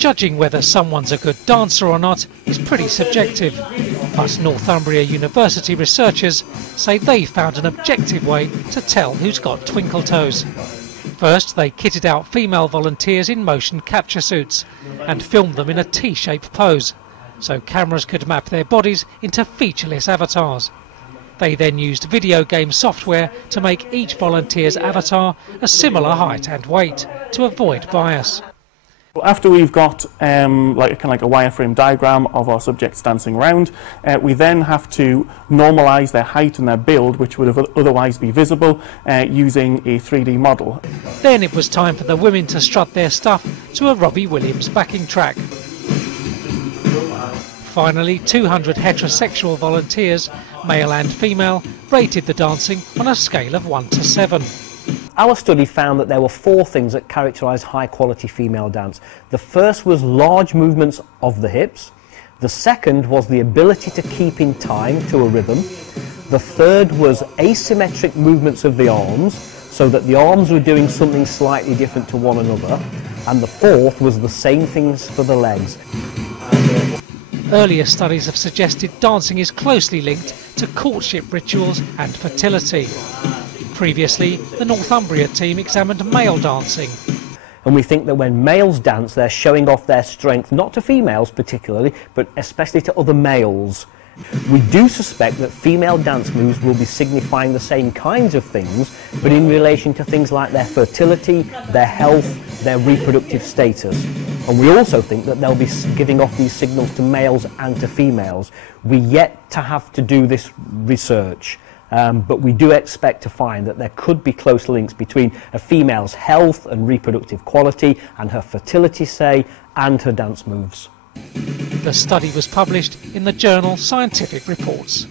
Judging whether someone's a good dancer or not is pretty subjective, but Northumbria University researchers say they found an objective way to tell who's got twinkle toes. First, they kitted out female volunteers in motion capture suits and filmed them in a T-shaped pose, so cameras could map their bodies into featureless avatars. They then used video game software to make each volunteer's avatar a similar height and weight to avoid bias. After we've got like a wireframe diagram of our subjects dancing around, we then have to normalise their height and their build, which would otherwise be visible, using a 3D model. Then it was time for the women to strut their stuff to a Robbie Williams backing track. Finally, 200 heterosexual volunteers, male and female, rated the dancing on a scale of 1 to 7. Our study found that there were 4 things that characterise high-quality female dance. The first was large movements of the hips. The second was the ability to keep in time to a rhythm. The third was asymmetric movements of the arms, so that the arms were doing something slightly different to one another. And the fourth was the same things for the legs. Earlier studies have suggested dancing is closely linked to courtship rituals and fertility. Previously, the Northumbria team examined male dancing. And we think that when males dance, they're showing off their strength, not to females particularly, but especially to other males. We do suspect that female dance moves will be signifying the same kinds of things, but in relation to things like their fertility, their health, their reproductive status. And we also think that they'll be giving off these signals to males and to females. We're yet to have to do this research. But we do expect to find that there could be close links between a female's health and reproductive quality and her fertility, say, and her dance moves. The study was published in the journal Scientific Reports.